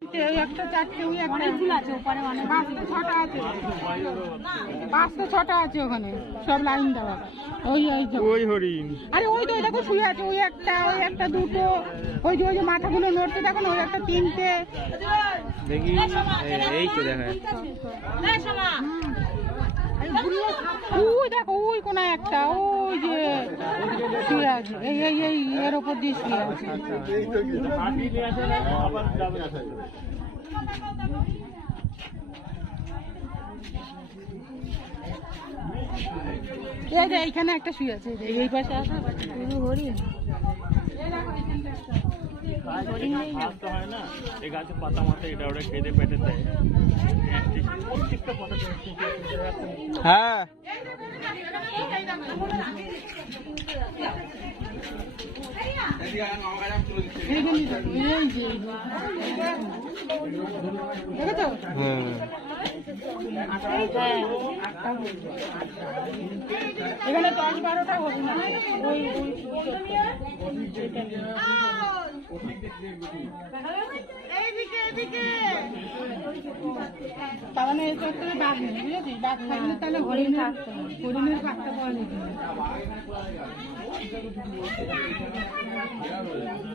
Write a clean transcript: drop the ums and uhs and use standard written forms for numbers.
একটা চারটে ওই একটা ফুল আছে ওপারে, মানে 5-6টা আছে, 5-6টা আছে ওখানে সব লাইন দেওয়া। ওই হরিণ, আরে ওই তো দেখো শুয়ে আছে, ওই একটা দুটো, ওই যে মাথাগুলো নড়তে দেখো না, ওই একটা 3টে দেখি। এই তো দেখা ওই দেখো ওই কোনায় একটা, ওই যে শুয়ে আছে, এই এর ওপর দিয়ে শুয়ে আছে। এই যে এইখানে একটা শুয়ে আছে, এই পাশে আছে হরিণ। গাছের পাতা মাথা এটা ওটা খেতে পেটে দেয়। হ্যাঁ এখানে 10-12টা হরিণ আছে। তার মানে এই চত্বরে বাঘ নেই, বুঝেছিস? বাঘ থাকলে তাহলে হরিণের পাত্তা পাওয়া যেত না।